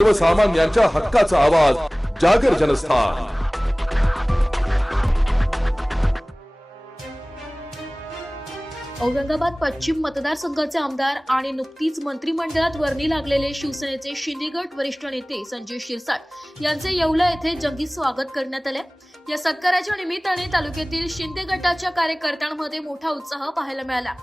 सर्वसामान्यांच्या हक्काचा आवाज जागर जनस्थान. औरंगाबाद पश्चिम मतदारसंघाचे आमदार आणि नुकतीच मंत्रिमंडळात वर्णी लागलेले शिवसेनेचे शिंदे गट वरिष्ठ नेते संजय शिरसाट यांचे येवला येथे जंगी स्वागत करण्यात आले. या सत्काराच्या निमित्ताने तालुक्यातील शिंदे गटाच्या कार्यकर्त्यांमध्ये मोठा उत्साह पाहायला मिळाला.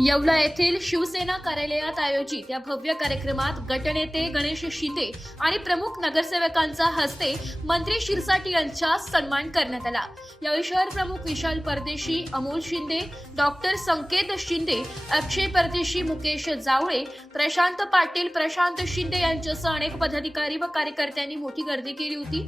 येवला येथील शिवसेना कार्यालयात आयोजित या भव्य कार्यक्रमात गटनेते गणेश शिंदे आणि प्रमुख नगरसेवकांच्या हस्ते मंत्री शिरसाट यांचा सन्मान करण्यात आला. यावेळी शहर प्रमुख विशाल परदेशी, अमोल शिंदे, डॉक्टर संकेत शिंदे, अक्षय परदेशी, मुकेश जावळे, प्रशांत पाटील, प्रशांत शिंदे यांच्यासह अनेक पदाधिकारी व कार्यकर्त्यांनी मोठी गर्दी केली होती.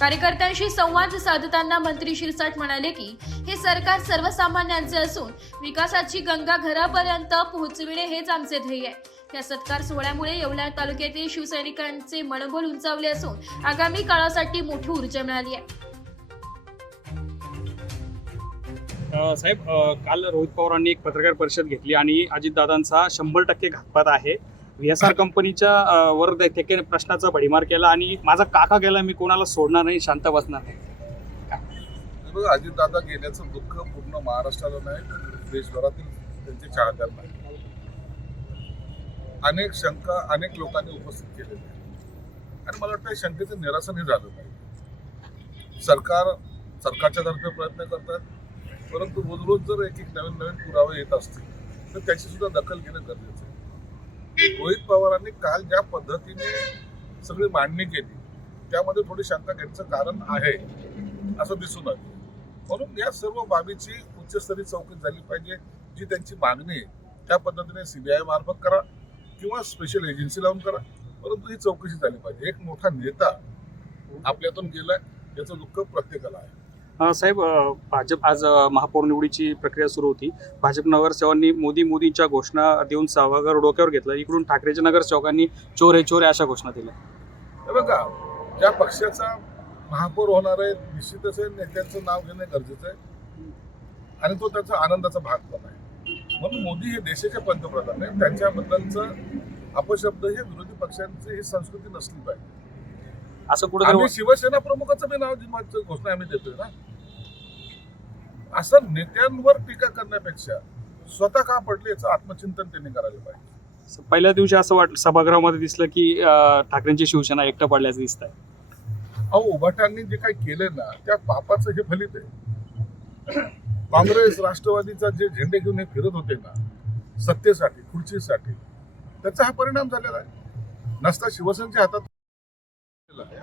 कार्यकर्त्यांशी संवाद साधताना मंत्री शिरसाट म्हणाले की हे सरकार सर्वसामान्यांचे असून विकासाची गंगा घरापर्यंत पोहोचविणे हेच आमचे ध्येय आहे. या सत्कार सोहळ्यामुळे येवला तालुक्यातील शिवसैनिकांचे मनोबल उंचावले असून आगामी काळासाठी मोठी ऊर्जा मिळाली आहे. साहेब, काल रोहित पवारांनी एक पत्रकार परिषद घेतली आणि अजितदादांचा 100% घातपात आहे. VSR कंपनीच्या वर देखील प्रश्नाचा भडीमार केला आणि माझा काका गेला, मी कोणाला सोडणार नाही, शांत बसणार नाही. अजितदादा गेल्याचं दुःख पूर्ण महाराष्ट्राला नाही, देशभरातील त्यांचे चाहत्यांना अनेक शंका अनेक लोकांनी उपस्थित केलेल्या आहेत आणि मला वाटतं शंकेचं निरसनही झालं नाही. सरकारच्या तर्फे प्रयत्न करतात, परंतु रोज जर एक नवीन पुरावे येत असतील तर त्याची सुद्धा दखल घेणं गरजेचं आहे. रोहित पवारांनी काल ज्या पद्धतीने सगळी मांडणी केली त्यामध्ये थोडी शंका घेण्याचं कारण आहे असं दिसून आलं. म्हणून या सर्व बाबीची उच्चस्तरीय चौकशी झाली पाहिजे. जी त्यांची मागणी आहे त्या पद्धतीने CBI मार्फत करा किंवा स्पेशल एजन्सी लावून करा, परंतु ही चौकशी झाली पाहिजे. एक मोठा नेता आपल्यातून गेलाय याचं दुःख प्रत्येकाला आहे. साहेब, भाजप आज महापौर निवडीची प्रक्रिया सुरू होती. भाजप नगरसेवकांनी मोदींच्या घोषणा देऊन सभागृह डोक्यावर घेतलं. इकडून ठाकरेच्या नगरसेवकांनी चोर आहे चोर आहे अशा घोषणा दिल्या. हे बघा, ज्या पक्षाचा महापौर होणार आहे निश्चितच नेत्यांचं नाव घेणं गरजेचं आहे आणि तो त्याचा आनंदाचा भाग पण आहे. म्हणून मोदी हे देशाचे पंतप्रधान आहेत, त्यांच्याबद्दलचं अपशब्द हे विरोधी पक्षांची ही संस्कृती नसली पाहिजे. असं कुठे शिवसेना प्रमुखाचं बी नाव घोषणा आम्ही देतोय ना. असं नेत्यांवर टीका करण्यापेक्षा स्वतः का पडले याचं आत्मचिंतन त्यांनी करायला पाहिजे. पहिल्या दिवशी असं वाटलं सभागृहामध्ये दिसलं की ठाकरेंची शिवसेना एकटं पडल्याचं दिसत आहे. उभाटांनी जे काही केलं ना त्या पापाचं हे फलित आहे. काँग्रेस राष्ट्रवादीचा जे झेंडे घेऊन हे फिरत होते ना सत्तेसाठी खुर्चीसाठी, त्याचा हा परिणाम झालेला आहे. नसता शिवसेनेच्या हातात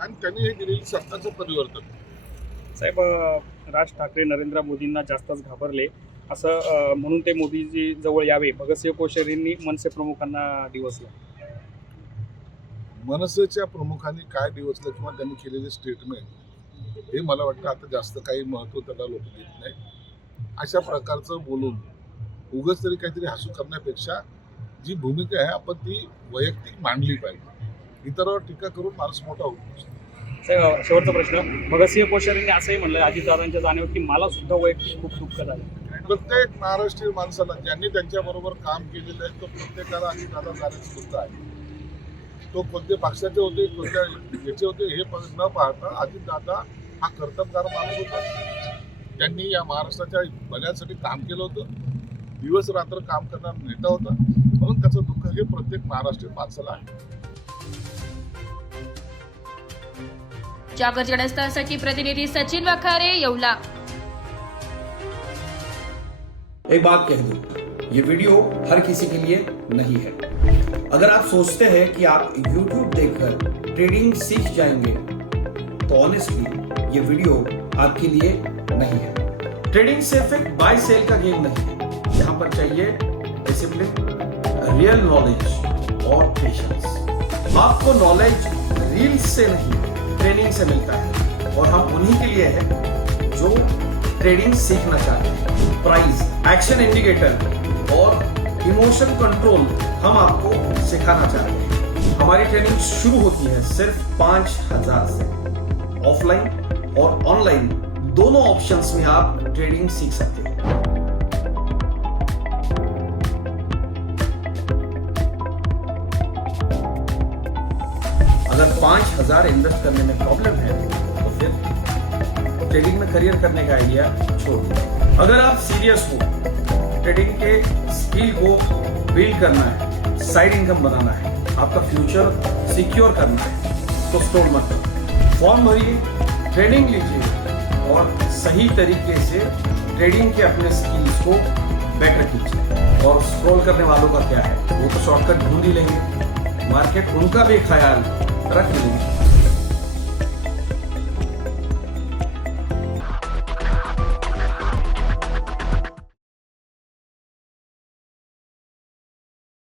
आणि त्यांनी हे दिलेली सत्ताचं परिवर्तन. साहेब, राज ठाकरे नरेंद्र मोदींना जास्तच घाबरले असं म्हणून ते मोदीजी जवळ यावे भगतसिंह कोश्यारींनी मनसे प्रमुखांना डिवचलं. मनसेच्या प्रमुखांनी काय डिवचलं किंवा त्यांनी केलेले स्टेटमेंट हे मला वाटतं आता जास्त काही महत्त्व त्याला लोक देत नाही. अशा प्रकारचं बोलून उगाच तरी काहीतरी हसू करण्यापेक्षा जी भूमिका आहे आपण ती वैयक्तिक मांडली पाहिजे. इतरांवर टीका करून माणूस मोठा होतो. शेवटचा प्रश्न, भगतसिंह कोश्यारींनी असंही म्हणलं अजितदादांच्या जाणीव की मला सुद्धा वैयक्तिक खूप दुःख झालं. प्रत्येक महाराष्ट्रीय माणसाला ज्यांनी त्यांच्याबरोबर काम केलेलं आहे तो प्रत्येकाला अजितदादा जाण्याचं दुःख आहे. तो कोणत्या पक्षाचे होते कोणत्या याचे होते हे न पाहता अजितदादा हा कर्तबगार माणूस होता. त्यांनी या महाराष्ट्राच्या भल्यासाठी काम केलं होतं, दिवस रात्र काम करणारा नेता होता. म्हणून त्याचं दुःख हे प्रत्येक महाराष्ट्रीय माणसाला आहे. जागर जनस्थानसाठी प्रतिनिधी सचिन वखारे, येवला. एक बात कह दूं, ये वीडियो हर किसी के लिए नहीं है. अगर आप सोचते हैं कि आप YouTube देखकर ट्रेडिंग सीख जाएंगे तो ऑनेस्टली ये वीडियो आपके लिए नहीं है. ट्रेडिंग सिर्फ एक बाय सेल का गेम नहीं है. यहाँ पर चाहिए डिसिप्लिन, रियल नॉलेज और पेशेंस. आपको नॉलेज रील्स से नहीं ट्रेनिंग से मिलता है और हम उन्हीं के लिए हैं जो ट्रेडिंग सीखना चाहते हैं. प्राइस, एक्शन इंडिकेटर और इमोशन कंट्रोल हम आपको सिखाना चाहते हैं. हमारी ट्रेनिंग शुरू होती है सिर्फ 5,000 से. ऑफलाइन और ऑनलाइन दोनों ऑप्शंस में आप ट्रेडिंग सीख सकते हैं. 5,000 इन्वेस्ट करने में प्रॉब्लम है तो फिर ट्रेडिंग में करियर करने का आइडिया छोड़ दो। अगर आप सीरियस हो, ट्रेडिंग के स्किल को बिल्ड करना है, साइड इनकम बनाना है, आपका फ्यूचर सिक्योर करना है, तो स्टॉल मत करो। फॉर्म भरिए, ट्रेनिंग लीजिए और सही तरीके से ट्रेडिंग के अपने स्किल्स को बेटर कीजिए। और स्क्रॉल करने वालों का क्या है, वो तो शॉर्टकट ढूंढ ही लेंगे, मार्केट उनका भी ख्याल रख लेंगे।